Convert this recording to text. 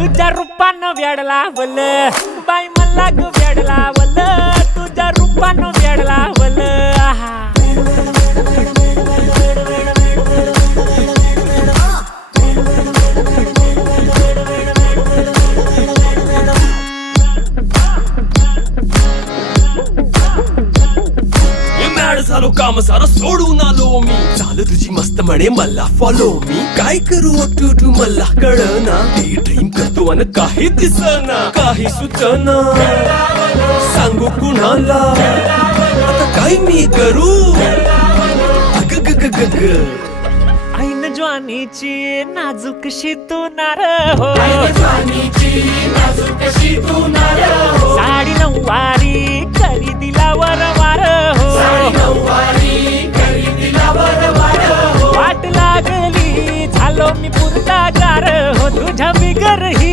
तुझ्या रूपानं वेडला वल बाई मला ग वेडला वल तुझ्या रूपानं वेडला वल आहा झालो काम सारा सोडून आलो मी झालं तुझी मस्त म्हणे मला फॉलो मी काय करू टू मला कळना ती ड्रीम करतो आणि काही दिसना काही सुचना सांगू कुणाला आता काय मी करू अग ग ग ग ग ऐन ज्वानीची नाजूक शी तू नार हो